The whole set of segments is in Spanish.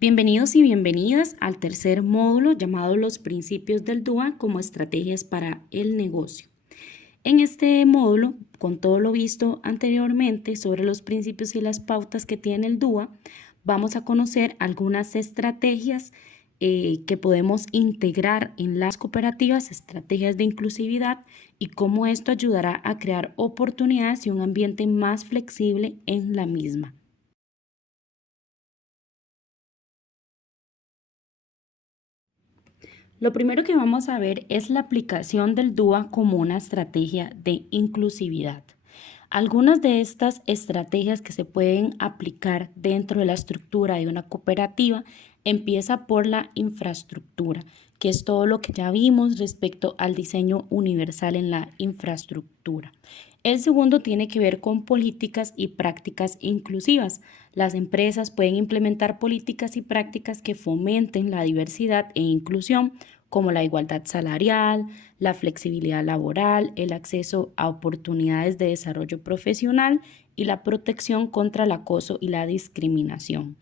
Bienvenidos y bienvenidas al tercer módulo llamado Los principios del DUA como estrategias para el negocio. En este módulo, con todo lo visto anteriormente sobre los principios y las pautas que tiene el DUA, vamos a conocer algunas estrategias que podemos integrar en las cooperativas, estrategias de inclusividad y cómo esto ayudará a crear oportunidades y un ambiente más flexible en la misma. Lo primero que vamos a ver es la aplicación del DUA como una estrategia de inclusividad. Algunas de estas estrategias que se pueden aplicar dentro de la estructura de una cooperativa empieza por la infraestructura, que es todo lo que ya vimos respecto al diseño universal en la infraestructura. El segundo tiene que ver con políticas y prácticas inclusivas. Las empresas pueden implementar políticas y prácticas que fomenten la diversidad e inclusión, como la igualdad salarial, la flexibilidad laboral, el acceso a oportunidades de desarrollo profesional y la protección contra el acoso y la discriminación.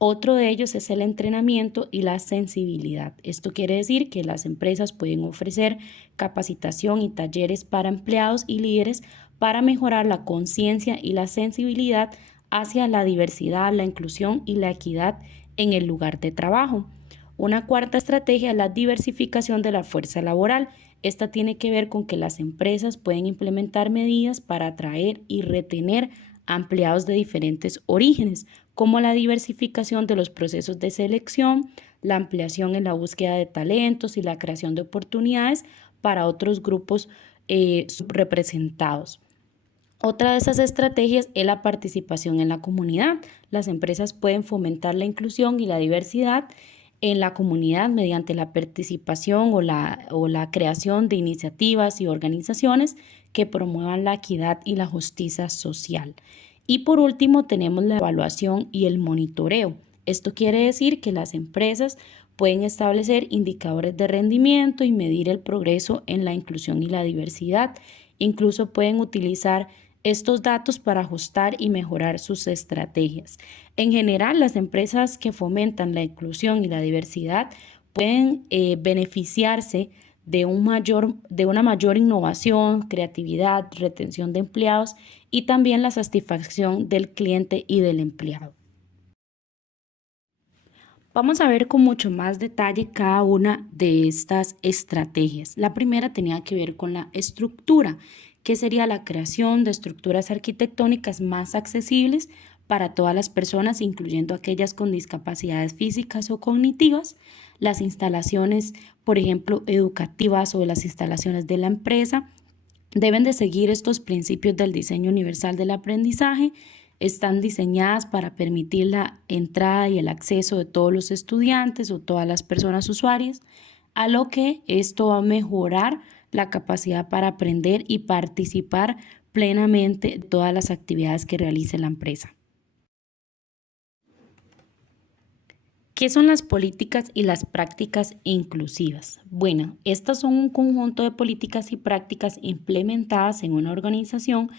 Otro de ellos es el entrenamiento y la sensibilidad. Esto quiere decir que las empresas pueden ofrecer capacitación y talleres para empleados y líderes para mejorar la conciencia y la sensibilidad hacia la diversidad, la inclusión y la equidad en el lugar de trabajo. Una cuarta estrategia es la diversificación de la fuerza laboral. Esta tiene que ver con que las empresas pueden implementar medidas para atraer y retener a empleados de diferentes orígenes, como la diversificación de los procesos de selección, la ampliación en la búsqueda de talentos y la creación de oportunidades para otros grupos subrepresentados. Otra de esas estrategias es la participación en la comunidad. Las empresas pueden fomentar la inclusión y la diversidad en la comunidad mediante la participación o la creación de iniciativas y organizaciones que promuevan la equidad y la justicia social. Y por último tenemos la evaluación y el monitoreo. Esto quiere decir que las empresas pueden establecer indicadores de rendimiento y medir el progreso en la inclusión y la diversidad. Incluso pueden utilizar estos datos para ajustar y mejorar sus estrategias. En general, las empresas que fomentan la inclusión y la diversidad pueden beneficiarse de una mayor innovación, creatividad, retención de empleados y también la satisfacción del cliente y del empleado. Vamos a ver con mucho más detalle cada una de estas estrategias. La primera tenía que ver con la estructura, que sería la creación de estructuras arquitectónicas más accesibles para todas las personas, incluyendo aquellas con discapacidades físicas o cognitivas. Las instalaciones, por ejemplo, educativas o las instalaciones de la empresa deben de seguir estos principios del diseño universal del aprendizaje. Están diseñadas para permitir la entrada y el acceso de todos los estudiantes o todas las personas usuarias, a lo que esto va a mejorar la capacidad para aprender y participar plenamente en todas las actividades que realice la empresa. ¿Qué son las políticas y las prácticas inclusivas? Bueno, estas son un conjunto de políticas y prácticas implementadas en una organización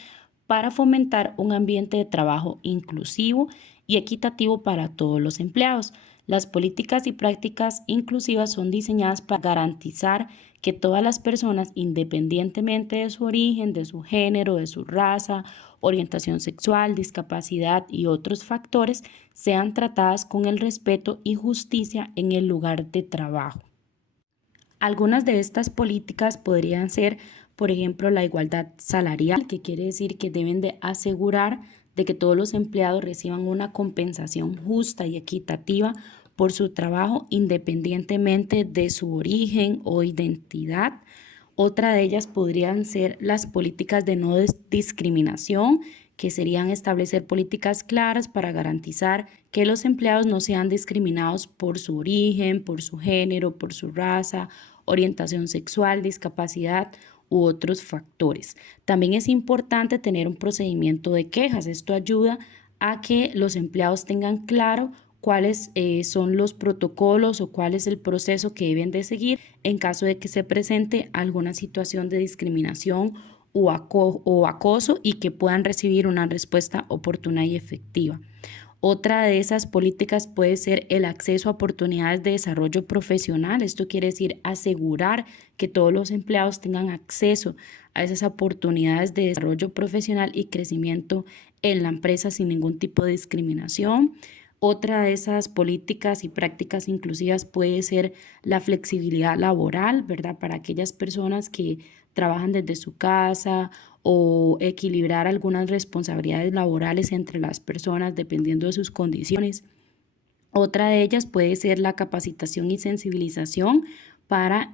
para fomentar un ambiente de trabajo inclusivo y equitativo para todos los empleados. Las políticas y prácticas inclusivas son diseñadas para garantizar que todas las personas, independientemente de su origen, de su género, de su raza, orientación sexual, discapacidad y otros factores, sean tratadas con el respeto y justicia en el lugar de trabajo. Algunas de estas políticas podrían ser, por ejemplo, la igualdad salarial, que quiere decir que deben de asegurar de que todos los empleados reciban una compensación justa y equitativa por su trabajo independientemente de su origen o identidad. Otra de ellas podrían ser las políticas de no discriminación, que serían establecer políticas claras para garantizar que los empleados no sean discriminados por su origen, por su género, por su raza, orientación sexual, discapacidad u otros factores. También es importante tener un procedimiento de quejas. Esto ayuda a que los empleados tengan claro cuáles son los protocolos o cuál es el proceso que deben de seguir en caso de que se presente alguna situación de discriminación o acoso y que puedan recibir una respuesta oportuna y efectiva. Otra de esas políticas puede ser el acceso a oportunidades de desarrollo profesional. Esto quiere decir asegurar que todos los empleados tengan acceso a esas oportunidades de desarrollo profesional y crecimiento en la empresa sin ningún tipo de discriminación. Otra de esas políticas y prácticas inclusivas puede ser la flexibilidad laboral, ¿verdad? Para aquellas personas que trabajan desde su casa o equilibrar algunas responsabilidades laborales entre las personas dependiendo de sus condiciones. Otra de ellas puede ser la capacitación y sensibilización para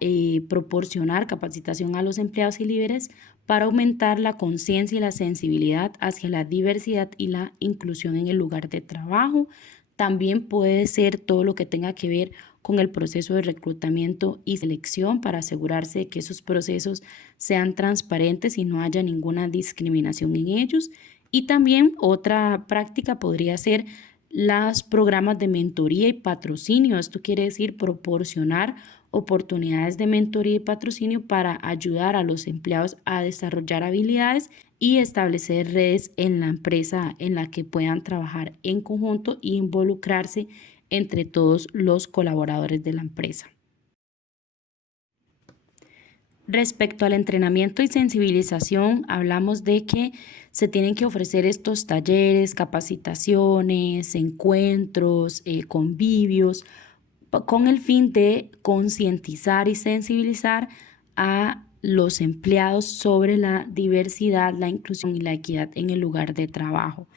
proporcionar capacitación a los empleados y líderes para aumentar la conciencia y la sensibilidad hacia la diversidad y la inclusión en el lugar de trabajo. También puede ser todo lo que tenga que ver con el proceso de reclutamiento y selección para asegurarse de que esos procesos sean transparentes y no haya ninguna discriminación en ellos. Y también otra práctica podría ser los programas de mentoría y patrocinio. Esto quiere decir proporcionar oportunidades de mentoría y patrocinio para ayudar a los empleados a desarrollar habilidades y establecer redes en la empresa en la que puedan trabajar en conjunto e involucrarse entre todos los colaboradores de la empresa. Respecto al entrenamiento y sensibilización, hablamos de que se tienen que ofrecer estos talleres, capacitaciones, encuentros, convivios, con el fin de concientizar y sensibilizar a los empleados sobre la diversidad, la inclusión y la equidad en el lugar de trabajo.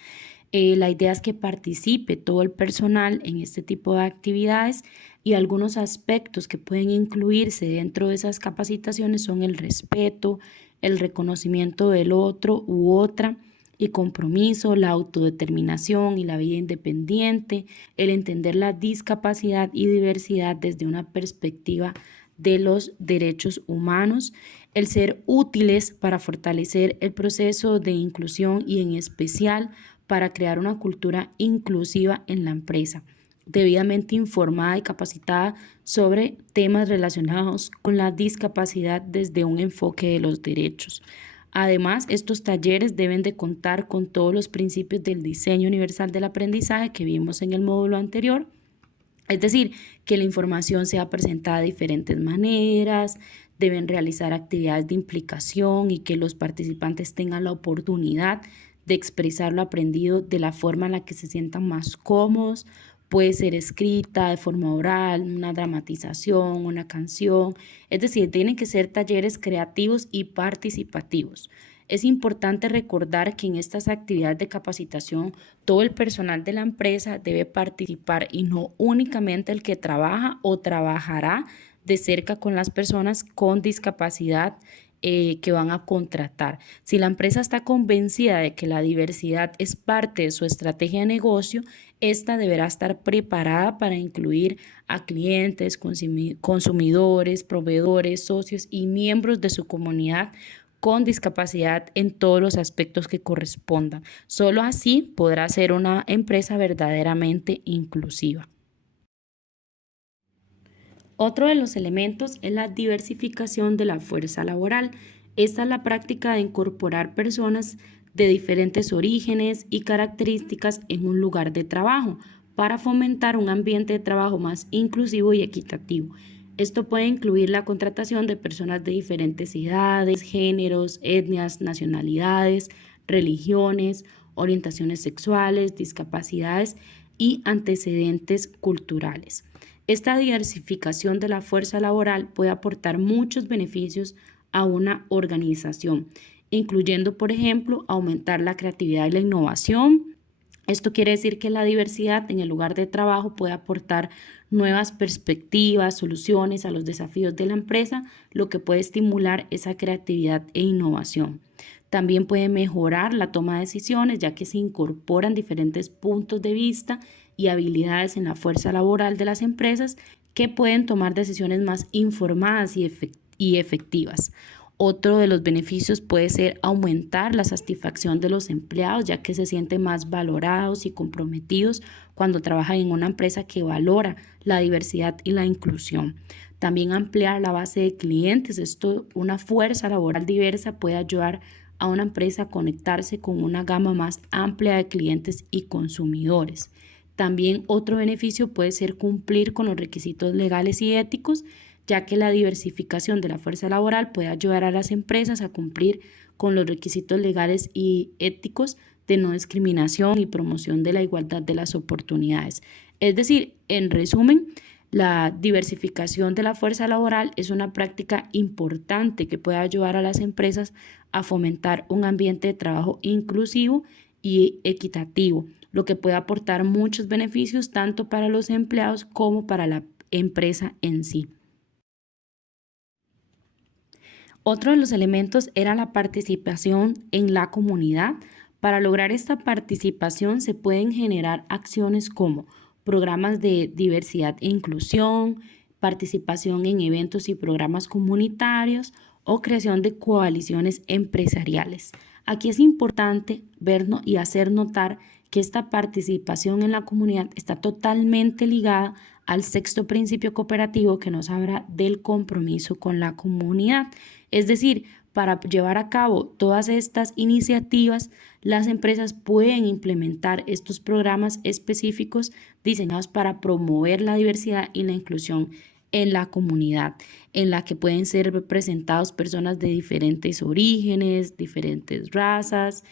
La idea es que participe todo el personal en este tipo de actividades y algunos aspectos que pueden incluirse dentro de esas capacitaciones son el respeto, el reconocimiento del otro u otra y compromiso, la autodeterminación y la vida independiente, el entender la discapacidad y diversidad desde una perspectiva de los derechos humanos, el ser útiles para fortalecer el proceso de inclusión y en especial para crear una cultura inclusiva en la empresa, debidamente informada y capacitada sobre temas relacionados con la discapacidad desde un enfoque de los derechos. Además, estos talleres deben de contar con todos los principios del diseño universal del aprendizaje que vimos en el módulo anterior. Es decir, que la información sea presentada de diferentes maneras, deben realizar actividades de implicación y que los participantes tengan la oportunidad de expresar lo aprendido de la forma en la que se sientan más cómodos. Puede ser escrita de forma oral, una dramatización, una canción. Es decir, tienen que ser talleres creativos y participativos. Es importante recordar que en estas actividades de capacitación todo el personal de la empresa debe participar y no únicamente el que trabaja o trabajará de cerca con las personas con discapacidad que van a contratar. Si la empresa está convencida de que la diversidad es parte de su estrategia de negocio, esta deberá estar preparada para incluir a clientes, consumidores, proveedores, socios y miembros de su comunidad con discapacidad en todos los aspectos que correspondan. Solo así podrá ser una empresa verdaderamente inclusiva. Otro de los elementos es la diversificación de la fuerza laboral. Esta es la práctica de incorporar personas de diferentes orígenes y características en un lugar de trabajo para fomentar un ambiente de trabajo más inclusivo y equitativo. Esto puede incluir la contratación de personas de diferentes edades, géneros, etnias, nacionalidades, religiones, orientaciones sexuales, discapacidades y antecedentes culturales. Esta diversificación de la fuerza laboral puede aportar muchos beneficios a una organización, incluyendo, por ejemplo, aumentar la creatividad y la innovación. Esto quiere decir que la diversidad en el lugar de trabajo puede aportar nuevas perspectivas, soluciones a los desafíos de la empresa, lo que puede estimular esa creatividad e innovación. También puede mejorar la toma de decisiones, ya que se incorporan diferentes puntos de vista y habilidades en la fuerza laboral de las empresas que pueden tomar decisiones más informadas y efectivas. Otro de los beneficios puede ser aumentar la satisfacción de los empleados, ya que se sienten más valorados y comprometidos cuando trabajan en una empresa que valora la diversidad y la inclusión. También ampliar la base de clientes. Una fuerza laboral diversa puede ayudar a una empresa a conectarse con una gama más amplia de clientes y consumidores. También otro beneficio puede ser cumplir con los requisitos legales y éticos, ya que la diversificación de la fuerza laboral puede ayudar a las empresas a cumplir con los requisitos legales y éticos de no discriminación y promoción de la igualdad de las oportunidades. Es decir, en resumen, la diversificación de la fuerza laboral es una práctica importante que puede ayudar a las empresas a fomentar un ambiente de trabajo inclusivo y equitativo, lo que puede aportar muchos beneficios tanto para los empleados como para la empresa en sí. Otro de los elementos era la participación en la comunidad. Para lograr esta participación se pueden generar acciones como programas de diversidad e inclusión, participación en eventos y programas comunitarios o creación de coaliciones empresariales. Aquí es importante ver y hacer notar que esta participación en la comunidad está totalmente ligada al sexto principio cooperativo que nos habla del compromiso con la comunidad. Es decir, para llevar a cabo todas estas iniciativas, las empresas pueden implementar estos programas específicos diseñados para promover la diversidad y la inclusión en la comunidad, en la que pueden ser representados personas de diferentes orígenes, diferentes razas,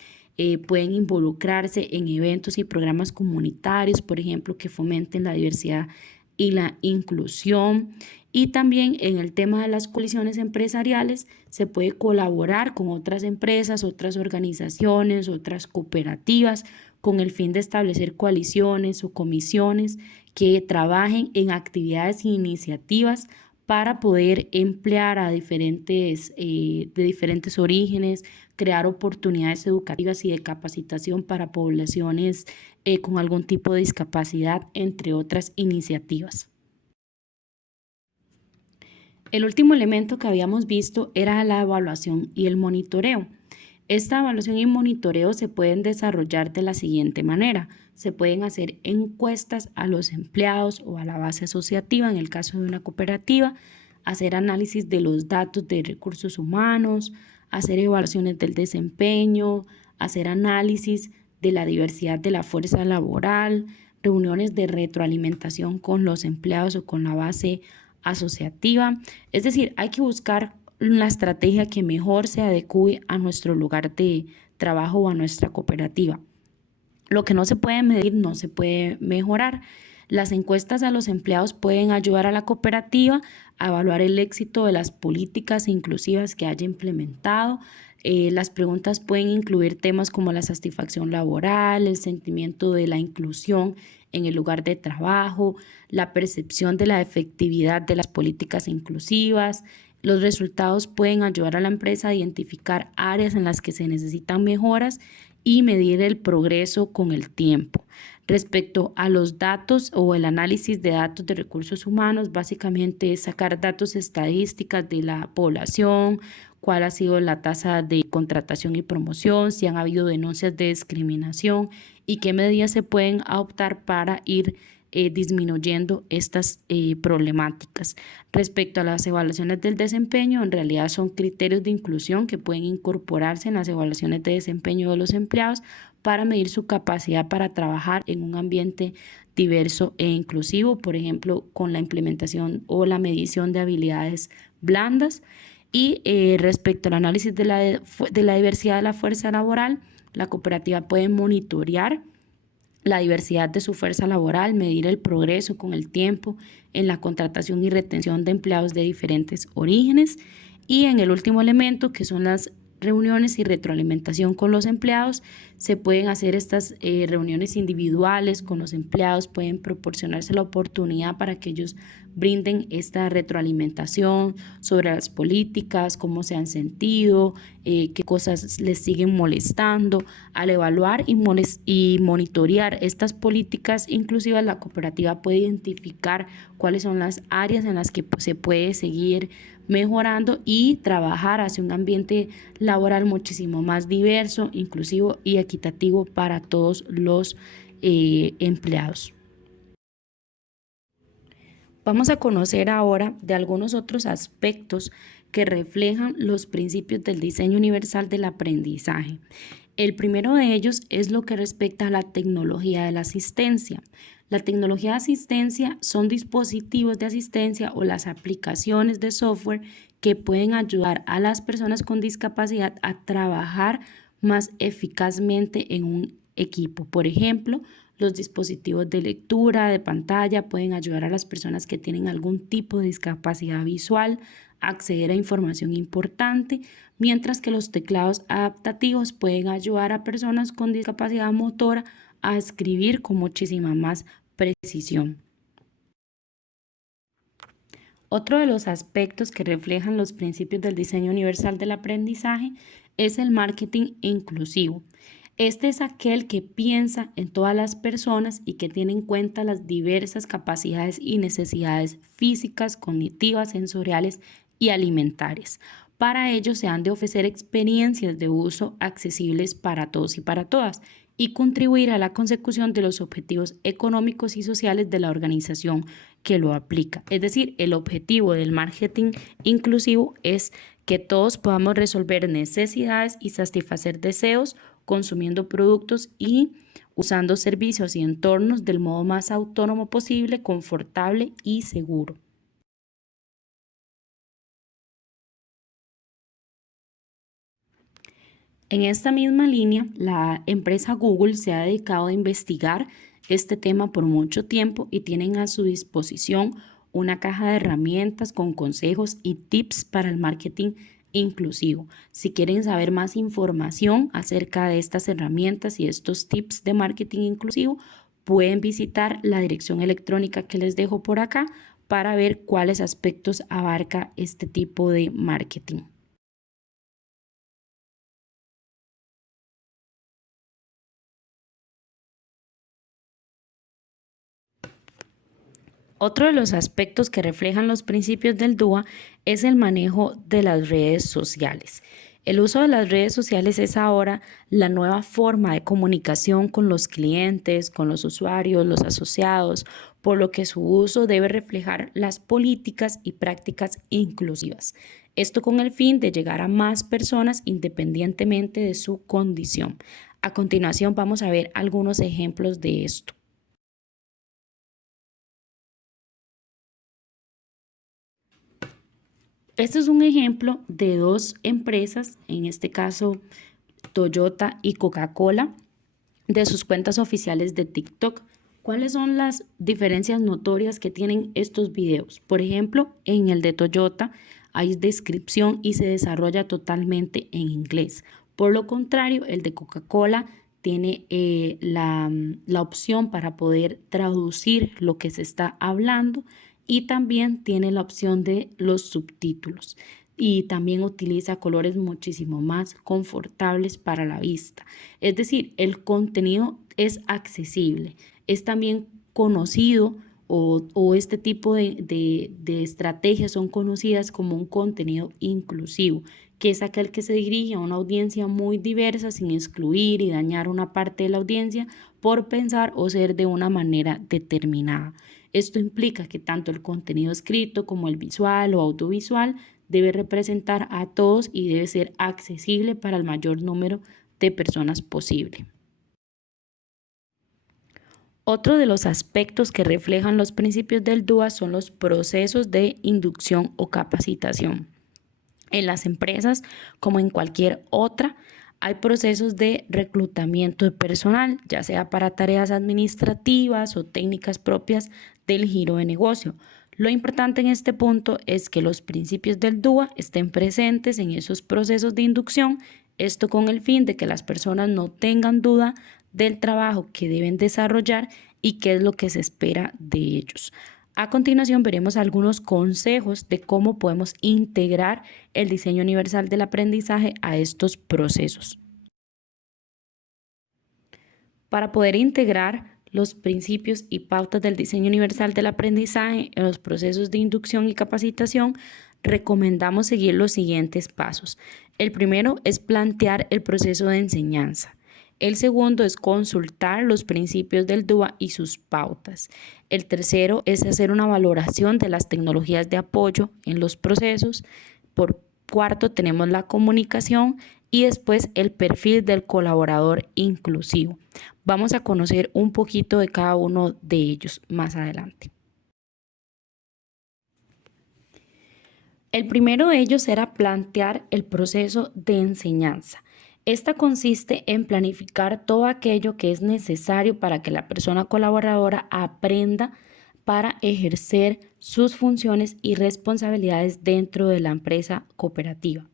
pueden involucrarse en eventos y programas comunitarios, por ejemplo, que fomenten la diversidad y la inclusión. Y también en el tema de las coaliciones empresariales se puede colaborar con otras empresas, otras organizaciones, otras cooperativas con el fin de establecer coaliciones o comisiones que trabajen en actividades e iniciativas para poder emplear a de diferentes orígenes, crear oportunidades educativas y de capacitación para poblaciones con algún tipo de discapacidad, entre otras iniciativas. El último elemento que habíamos visto era la evaluación y el monitoreo. Esta evaluación y monitoreo se pueden desarrollar de la siguiente manera. Se pueden hacer encuestas a los empleados o a la base asociativa, en el caso de una cooperativa, hacer análisis de los datos de recursos humanos, hacer evaluaciones del desempeño, hacer análisis de la diversidad de la fuerza laboral, reuniones de retroalimentación con los empleados o con la base asociativa. Es decir, hay que buscar la estrategia que mejor se adecue a nuestro lugar de trabajo o a nuestra cooperativa. Lo que no se puede medir no se puede mejorar. Las encuestas a los empleados pueden ayudar a la cooperativa a evaluar el éxito de las políticas inclusivas que haya implementado. Las preguntas pueden incluir temas como la satisfacción laboral, el sentimiento de la inclusión en el lugar de trabajo, la percepción de la efectividad de las políticas inclusivas. Los resultados pueden ayudar a la empresa a identificar áreas en las que se necesitan mejoras y medir el progreso con el tiempo. Respecto a los datos o el análisis de datos de recursos humanos, básicamente es sacar datos estadísticas de la población, cuál ha sido la tasa de contratación y promoción, si han habido denuncias de discriminación y qué medidas se pueden adoptar para ir disminuyendo estas problemáticas. Respecto a las evaluaciones del desempeño, en realidad son criterios de inclusión que pueden incorporarse en las evaluaciones de desempeño de los empleados para medir su capacidad para trabajar en un ambiente diverso e inclusivo, por ejemplo, con la implementación o la medición de habilidades blandas. Y respecto al análisis de la diversidad de la fuerza laboral, la cooperativa puede monitorear la diversidad de su fuerza laboral, medir el progreso con el tiempo en la contratación y retención de empleados de diferentes orígenes. Y en el último elemento, que son las reuniones y retroalimentación con los empleados, se pueden hacer estas reuniones individuales con los empleados, pueden proporcionarse la oportunidad para que ellos brinden esta retroalimentación sobre las políticas, cómo se han sentido, qué cosas les siguen molestando. Al evaluar y monitorear estas políticas inclusivas, la cooperativa puede identificar cuáles son las áreas en las que se puede seguir mejorando y trabajar hacia un ambiente laboral muchísimo más diverso, inclusivo y equitativo para todos los empleados. Vamos a conocer ahora de algunos otros aspectos que reflejan los principios del diseño universal del aprendizaje. El primero de ellos es lo que respecta a la tecnología de la asistencia. La tecnología de asistencia son dispositivos de asistencia o las aplicaciones de software que pueden ayudar a las personas con discapacidad a trabajar más eficazmente en un equipo. Por ejemplo, los dispositivos de lectura de pantalla pueden ayudar a las personas que tienen algún tipo de discapacidad visual a acceder a información importante, mientras que los teclados adaptativos pueden ayudar a personas con discapacidad motora a escribir con muchísima más precisión. Otro de los aspectos que reflejan los principios del diseño universal del aprendizaje es el marketing inclusivo. Este es aquel que piensa en todas las personas y que tiene en cuenta las diversas capacidades y necesidades físicas, cognitivas, sensoriales y alimentarias. Para ello se han de ofrecer experiencias de uso accesibles para todos y para todas y contribuir a la consecución de los objetivos económicos y sociales de la organización que lo aplica. Es decir, el objetivo del marketing inclusivo es que todos podamos resolver necesidades y satisfacer deseos consumiendo productos y usando servicios y entornos del modo más autónomo posible, confortable y seguro. En esta misma línea, la empresa Google se ha dedicado a investigar este tema por mucho tiempo y tienen a su disposición una caja de herramientas con consejos y tips para el marketing inclusivo. Si quieren saber más información acerca de estas herramientas y estos tips de marketing inclusivo, pueden visitar la dirección electrónica que les dejo por acá para ver cuáles aspectos abarca este tipo de marketing. Otro de los aspectos que reflejan los principios del DUA es el manejo de las redes sociales. El uso de las redes sociales es ahora la nueva forma de comunicación con los clientes, con los usuarios, los asociados, por lo que su uso debe reflejar las políticas y prácticas inclusivas. Esto con el fin de llegar a más personas independientemente de su condición. A continuación vamos a ver algunos ejemplos de esto. Este es un ejemplo de dos empresas, en este caso Toyota y Coca-Cola, de sus cuentas oficiales de TikTok. ¿Cuáles son las diferencias notorias que tienen estos videos? Por ejemplo, en el de Toyota hay descripción y se desarrolla totalmente en inglés. Por lo contrario, el de Coca-Cola tiene la opción para poder traducir lo que se está hablando y también tiene la opción de los subtítulos y también utiliza colores muchísimo más confortables para la vista. Es decir, el contenido es accesible, es también conocido o este tipo de estrategias son conocidas como un contenido inclusivo, que es aquel que se dirige a una audiencia muy diversa sin excluir y dañar una parte de la audiencia por pensar o ser de una manera determinada. Esto implica que tanto el contenido escrito como el visual o audiovisual debe representar a todos y debe ser accesible para el mayor número de personas posible. Otro de los aspectos que reflejan los principios del DUA son los procesos de inducción o capacitación. En las empresas, como en cualquier otra, hay procesos de reclutamiento de personal, ya sea para tareas administrativas o técnicas propias del giro de negocio. Lo importante en este punto es que los principios del DUA estén presentes en esos procesos de inducción, esto con el fin de que las personas no tengan duda del trabajo que deben desarrollar y qué es lo que se espera de ellos. A continuación veremos algunos consejos de cómo podemos integrar el diseño universal del aprendizaje a estos procesos. Para poder integrar los principios y pautas del diseño universal del aprendizaje en los procesos de inducción y capacitación, recomendamos seguir los siguientes pasos. El primero es plantear el proceso de enseñanza. El segundo es consultar los principios del DUA y sus pautas. El tercero es hacer una valoración de las tecnologías de apoyo en los procesos. Por cuarto tenemos la comunicación y después el perfil del colaborador inclusivo. Vamos a conocer un poquito de cada uno de ellos más adelante. El primero de ellos era plantear el proceso de enseñanza. Esta consiste en planificar todo aquello que es necesario para que la persona colaboradora aprenda para ejercer sus funciones y responsabilidades dentro de la empresa cooperativa.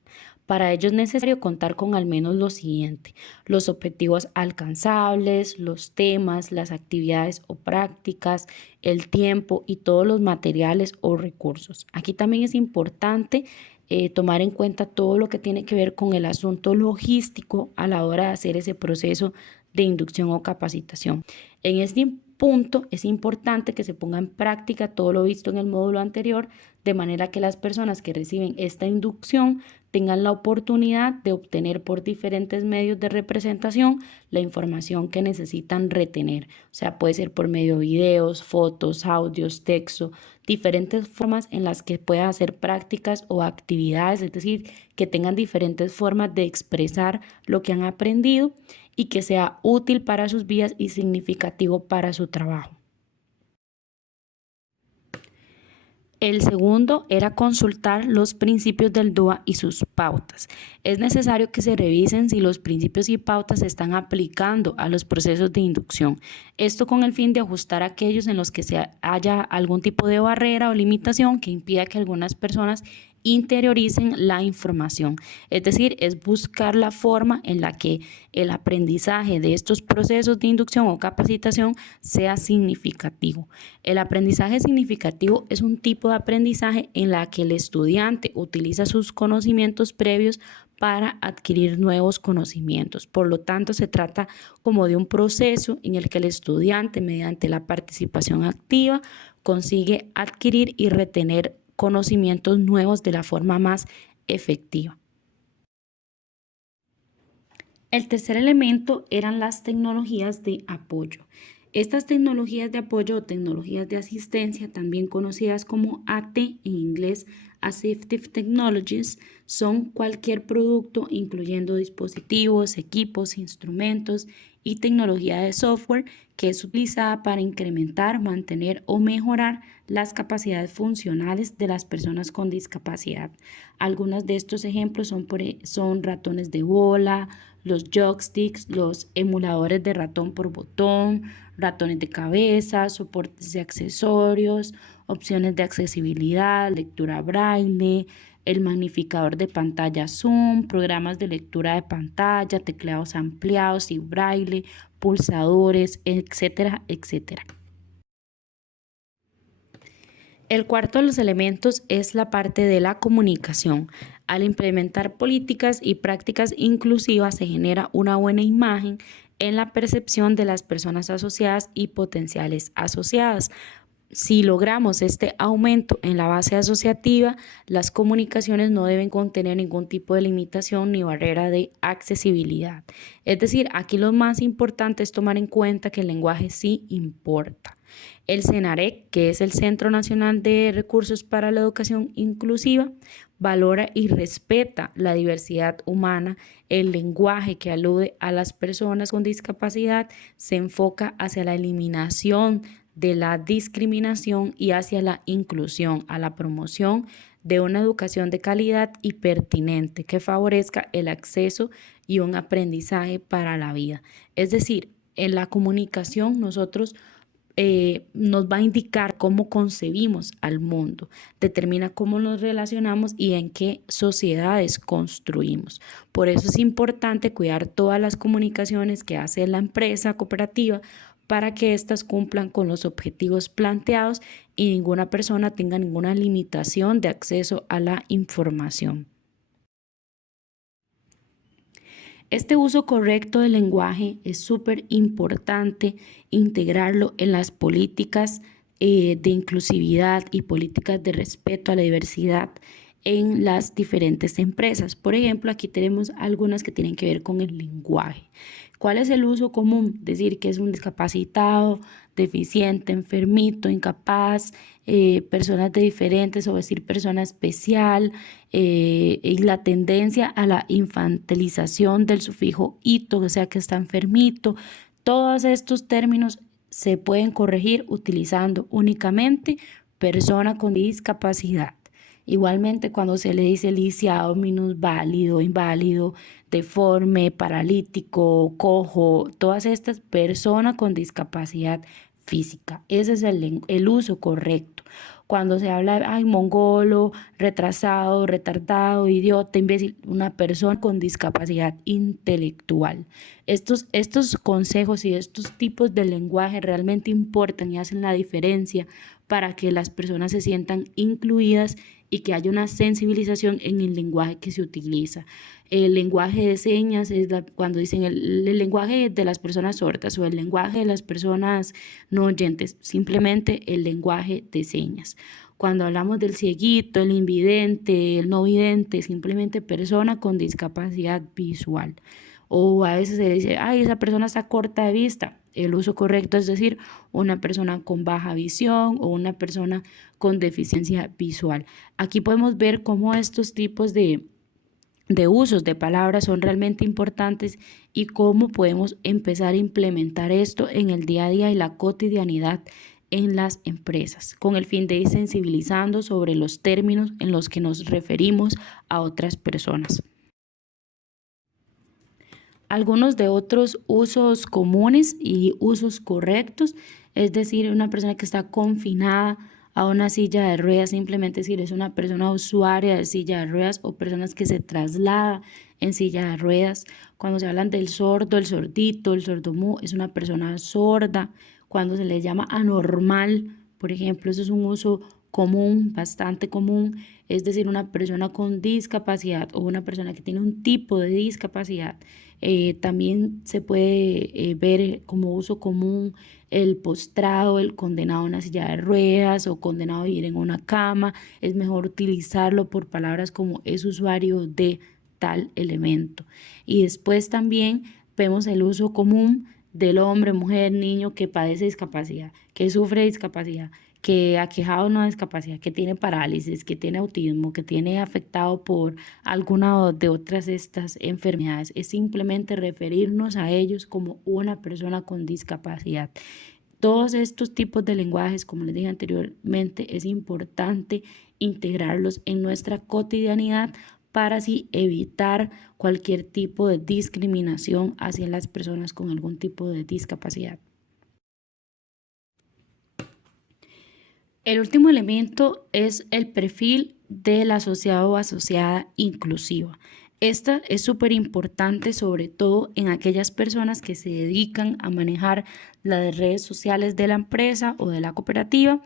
Para ello es necesario contar con al menos lo siguiente: los objetivos alcanzables, los temas, las actividades o prácticas, el tiempo y todos los materiales o recursos. Aquí también es importante tomar en cuenta todo lo que tiene que ver con el asunto logístico a la hora de hacer ese proceso de inducción o capacitación. En este punto es importante que se ponga en práctica todo lo visto en el módulo anterior, de manera que las personas que reciben esta inducción tengan la oportunidad de obtener por diferentes medios de representación la información que necesitan retener. O sea, puede ser por medio de videos, fotos, audios, texto, diferentes formas en las que pueda hacer prácticas o actividades, es decir, que tengan diferentes formas de expresar lo que han aprendido y que sea útil para sus vidas y significativo para su trabajo. El segundo era consultar los principios del DOA y sus pautas. Es necesario que se revisen si los principios y pautas se están aplicando a los procesos de inducción. Esto con el fin de ajustar aquellos en los que haya algún tipo de barrera o limitación que impida que algunas personas interioricen la información. Es decir, es buscar la forma en la que el aprendizaje de estos procesos de inducción o capacitación sea significativo. El aprendizaje significativo es un tipo de aprendizaje en la que el estudiante utiliza sus conocimientos previos para adquirir nuevos conocimientos. Por lo tanto, se trata como de un proceso en el que el estudiante, mediante la participación activa, consigue adquirir y retener conocimientos nuevos de la forma más efectiva. El tercer elemento eran las tecnologías de apoyo. Estas tecnologías de apoyo o tecnologías de asistencia, también conocidas como AT en inglés, Assistive Technologies, son cualquier producto incluyendo dispositivos, equipos, instrumentos y tecnología de software que es utilizada para incrementar, mantener o mejorar las capacidades funcionales de las personas con discapacidad. Algunos de estos ejemplos son ratones de bola, los joysticks, los emuladores de ratón por botón, ratones de cabeza, soportes de accesorios, opciones de accesibilidad, lectura braille, el magnificador de pantalla Zoom, programas de lectura de pantalla, teclados ampliados y braille, pulsadores, etcétera, etcétera. El cuarto de los elementos es la parte de la comunicación. Al implementar políticas y prácticas inclusivas se genera una buena imagen en la percepción de las personas asociadas y potenciales asociadas. Si logramos este aumento en la base asociativa, las comunicaciones no deben contener ningún tipo de limitación ni barrera de accesibilidad. Es decir, aquí lo más importante es tomar en cuenta que el lenguaje sí importa. El CENAREC, que es el Centro Nacional de Recursos para la Educación Inclusiva, valora y respeta la diversidad humana. El lenguaje que alude a las personas con discapacidad se enfoca hacia la eliminación de la discriminación y hacia la inclusión, a la promoción de una educación de calidad y pertinente que favorezca el acceso y un aprendizaje para la vida. Es decir, en la comunicación nosotros nos va a indicar cómo concebimos al mundo, determina cómo nos relacionamos y en qué sociedades construimos. Por eso es importante cuidar todas las comunicaciones que hace la empresa cooperativa para que éstas cumplan con los objetivos planteados y ninguna persona tenga ninguna limitación de acceso a la información. Este uso correcto del lenguaje es súper importante integrarlo en las políticas de inclusividad y políticas de respeto a la diversidad en las diferentes empresas. Por ejemplo, aquí tenemos algunas que tienen que ver con el lenguaje. ¿Cuál es el uso común? Decir que es un discapacitado, deficiente, enfermito, incapaz, personas de diferentes o decir persona especial, y la tendencia a la infantilización del sufijo ito, o sea que está enfermito. Todos estos términos se pueden corregir utilizando únicamente persona con discapacidad. Igualmente, cuando se le dice lisiado, minusválido, inválido, deforme, paralítico, cojo, todas estas personas con discapacidad física. Ese es el uso correcto. Cuando se habla de ay, mongolo, retrasado, retardado, idiota, imbécil, una persona con discapacidad intelectual. Estos consejos y estos tipos de lenguaje realmente importan y hacen la diferencia para que las personas se sientan incluidas y que haya una sensibilización en el lenguaje que se utiliza. El lenguaje de señas es cuando dicen el lenguaje de las personas sordas o el lenguaje de las personas no oyentes, simplemente el lenguaje de señas. Cuando hablamos del cieguito, el invidente, el no vidente, simplemente persona con discapacidad visual. O a veces se dice, ay, esa persona está corta de vista. El uso correcto es decir, una persona con baja visión o una persona con deficiencia visual. Aquí podemos ver cómo estos tipos de usos de palabras son realmente importantes y cómo podemos empezar a implementar esto en el día a día y la cotidianidad en las empresas, con el fin de ir sensibilizando sobre los términos en los que nos referimos a otras personas. Algunos de otros usos comunes y usos correctos, es decir, una persona que está confinada a una silla de ruedas, simplemente decir es una persona usuaria de silla de ruedas o personas que se traslada en silla de ruedas. Cuando se hablan del sordo, el sordito, el sordomudo, es una persona sorda. Cuando se le llama anormal, por ejemplo, eso es un uso común, bastante común, es decir, una persona con discapacidad o una persona que tiene un tipo de discapacidad. También se puede ver como uso común el postrado, el condenado a una silla de ruedas o condenado a vivir en una cama. Es mejor utilizarlo por palabras como es usuario de tal elemento. Y después también vemos el uso común del hombre, mujer, niño que padece discapacidad, que sufre discapacidad, que aquejado una discapacidad, que tiene parálisis, que tiene autismo, que tiene afectado por alguna de otras estas enfermedades. Es simplemente referirnos a ellos como una persona con discapacidad. Todos estos tipos de lenguajes, como les dije anteriormente, es importante integrarlos en nuestra cotidianidad para así evitar cualquier tipo de discriminación hacia las personas con algún tipo de discapacidad. El último elemento es el perfil del asociado o asociada inclusiva. Esta es súper importante, sobre todo en aquellas personas que se dedican a manejar las redes sociales de la empresa o de la cooperativa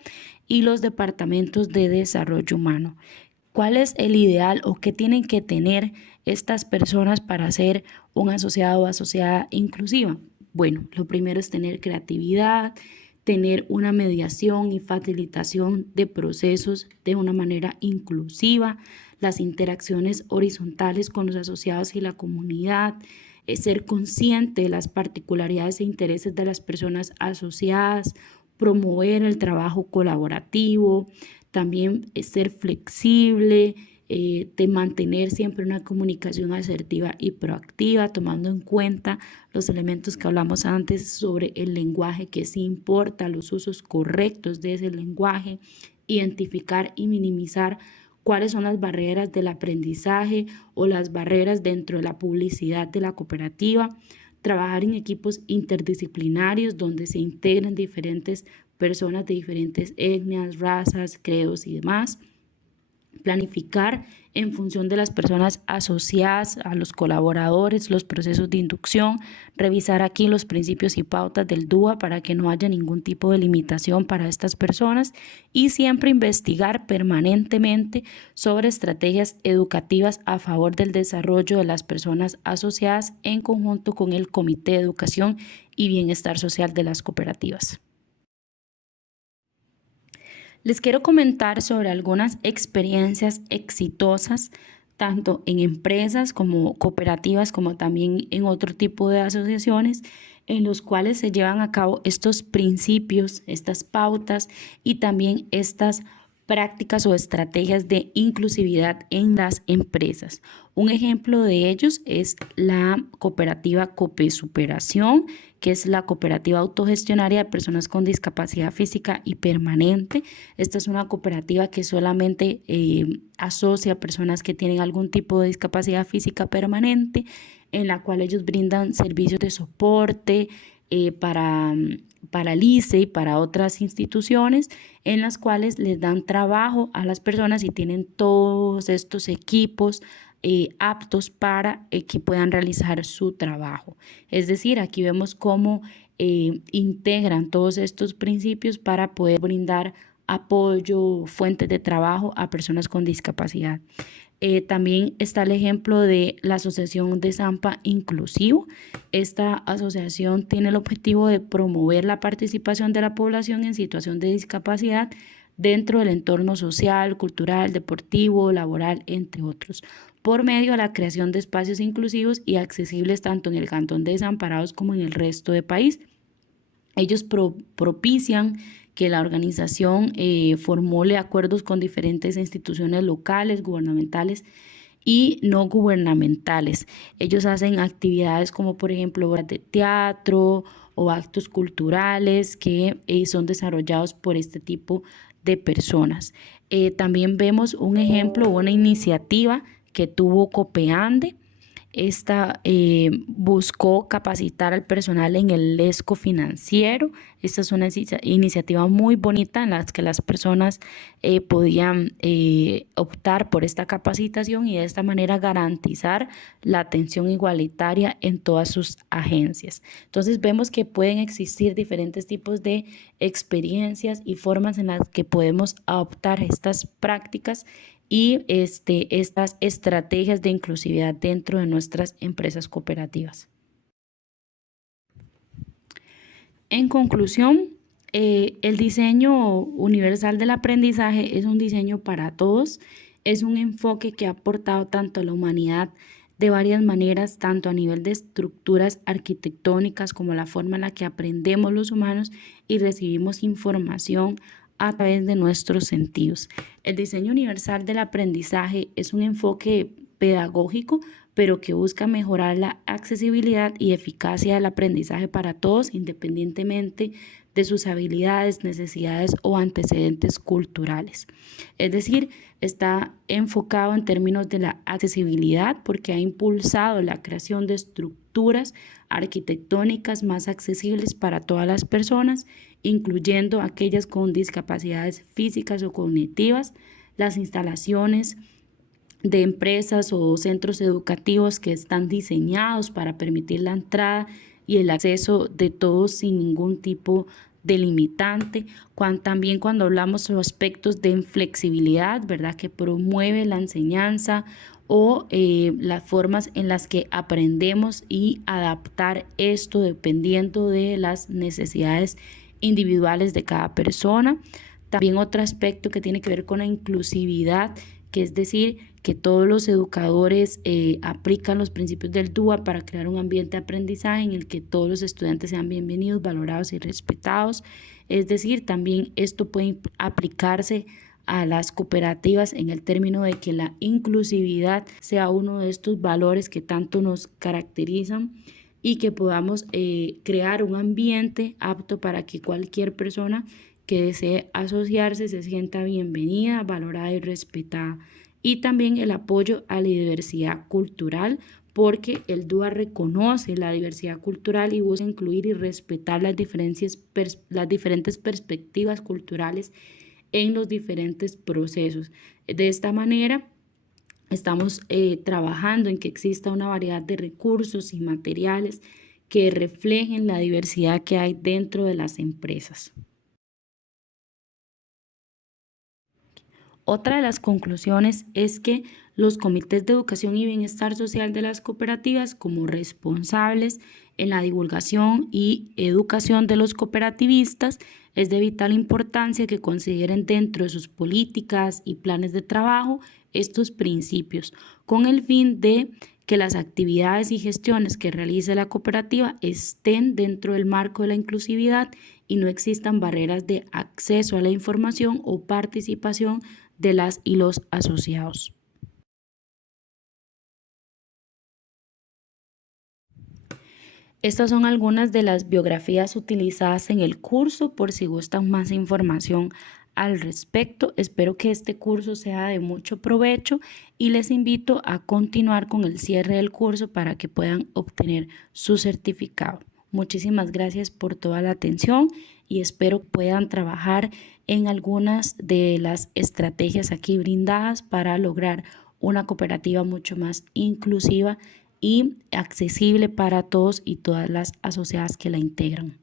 y los departamentos de desarrollo humano. ¿Cuál es el ideal o qué tienen que tener estas personas para ser un asociado o asociada inclusiva? Bueno, lo primero es tener creatividad, tener una mediación y facilitación de procesos de una manera inclusiva, las interacciones horizontales con los asociados y la comunidad, ser consciente de las particularidades e intereses de las personas asociadas, promover el trabajo colaborativo, también ser flexible, de mantener siempre una comunicación asertiva y proactiva, tomando en cuenta los elementos que hablamos antes sobre el lenguaje, que sí importa, los usos correctos de ese lenguaje, identificar y minimizar cuáles son las barreras del aprendizaje o las barreras dentro de la publicidad de la cooperativa, trabajar en equipos interdisciplinarios donde se integren diferentes personas de diferentes etnias, razas, credos y demás. Planificar en función de las personas asociadas a los colaboradores, los procesos de inducción, revisar aquí los principios y pautas del DUA para que no haya ningún tipo de limitación para estas personas y siempre investigar permanentemente sobre estrategias educativas a favor del desarrollo de las personas asociadas en conjunto con el Comité de Educación y Bienestar Social de las cooperativas. Les quiero comentar sobre algunas experiencias exitosas tanto en empresas como cooperativas, como también en otro tipo de asociaciones, en los cuales se llevan a cabo estos principios, estas pautas y también estas prácticas o estrategias de inclusividad en las empresas. Un ejemplo de ellos es la cooperativa Copesuperación, que es la cooperativa autogestionaria de personas con discapacidad física y permanente. Esta es una cooperativa que solamente asocia a personas que tienen algún tipo de discapacidad física permanente, en la cual ellos brindan servicios de soporte para el ICE y para otras instituciones, en las cuales les dan trabajo a las personas y tienen todos estos equipos aptos para que puedan realizar su trabajo. Es decir, aquí vemos cómo integran todos estos principios para poder brindar apoyo, fuentes de trabajo a personas con discapacidad. También está el ejemplo de la Asociación de Zampa Inclusivo. Esta asociación tiene el objetivo de promover la participación de la población en situación de discapacidad dentro del entorno social, cultural, deportivo, laboral, entre otros, por medio de la creación de espacios inclusivos y accesibles tanto en el Cantón de Desamparados como en el resto del país. Ellos propician que la organización formule acuerdos con diferentes instituciones locales, gubernamentales y no gubernamentales. Ellos hacen actividades como por ejemplo obras de teatro o actos culturales que son desarrollados por este tipo de personas. También vemos un ejemplo, una iniciativa que tuvo Copeande. Esta buscó capacitar al personal en el ESCO financiero. Esta es una iniciativa muy bonita en la que las personas podían optar por esta capacitación y de esta manera garantizar la atención igualitaria en todas sus agencias. Entonces vemos que pueden existir diferentes tipos de experiencias y formas en las que podemos adoptar estas prácticas y estas estrategias de inclusividad dentro de nuestras empresas cooperativas. En conclusión, el diseño universal del aprendizaje es un diseño para todos, es un enfoque que ha aportado tanto a la humanidad de varias maneras, tanto a nivel de estructuras arquitectónicas como la forma en la que aprendemos los humanos y recibimos información a través de nuestros sentidos. El diseño universal del aprendizaje es un enfoque pedagógico, pero que busca mejorar la accesibilidad y eficacia del aprendizaje para todos, independientemente de sus habilidades, necesidades o antecedentes culturales. Es decir, está enfocado en términos de la accesibilidad porque ha impulsado la creación de estructuras arquitectónicas más accesibles para todas las personas, incluyendo aquellas con discapacidades físicas o cognitivas, las instalaciones de empresas o centros educativos que están diseñados para permitir la entrada y el acceso de todos sin ningún tipo de limitante. También cuando hablamos sobre aspectos de flexibilidad, ¿verdad? Que promueve la enseñanza o las formas en las que aprendemos y adaptar esto dependiendo de las necesidades individuales de cada persona. También otro aspecto que tiene que ver con la inclusividad, que es decir, que todos los educadores aplican los principios del DUA para crear un ambiente de aprendizaje en el que todos los estudiantes sean bienvenidos, valorados y respetados. Es decir, también esto puede aplicarse a las cooperativas en el término de que la inclusividad sea uno de estos valores que tanto nos caracterizan y que podamos crear un ambiente apto para que cualquier persona que desee asociarse se sienta bienvenida, valorada y respetada. Y también el apoyo a la diversidad cultural, porque el DUA reconoce la diversidad cultural y busca incluir y respetar las diferentes perspectivas culturales en los diferentes procesos. De esta manera, estamos trabajando en que exista una variedad de recursos y materiales que reflejen la diversidad que hay dentro de las empresas. Otra de las conclusiones es que los comités de educación y bienestar social de las cooperativas, como responsables en la divulgación y educación de los cooperativistas, es de vital importancia que consideren dentro de sus políticas y planes de trabajo estos principios con el fin de que las actividades y gestiones que realice la cooperativa estén dentro del marco de la inclusividad y no existan barreras de acceso a la información o participación de las y los asociados. Estas son algunas de las biografías utilizadas en el curso por si gustan más información al respecto. Espero que este curso sea de mucho provecho y les invito a continuar con el cierre del curso para que puedan obtener su certificado. Muchísimas gracias por toda la atención y espero puedan trabajar en algunas de las estrategias aquí brindadas para lograr una cooperativa mucho más inclusiva y accesible para todos y todas las asociadas que la integran.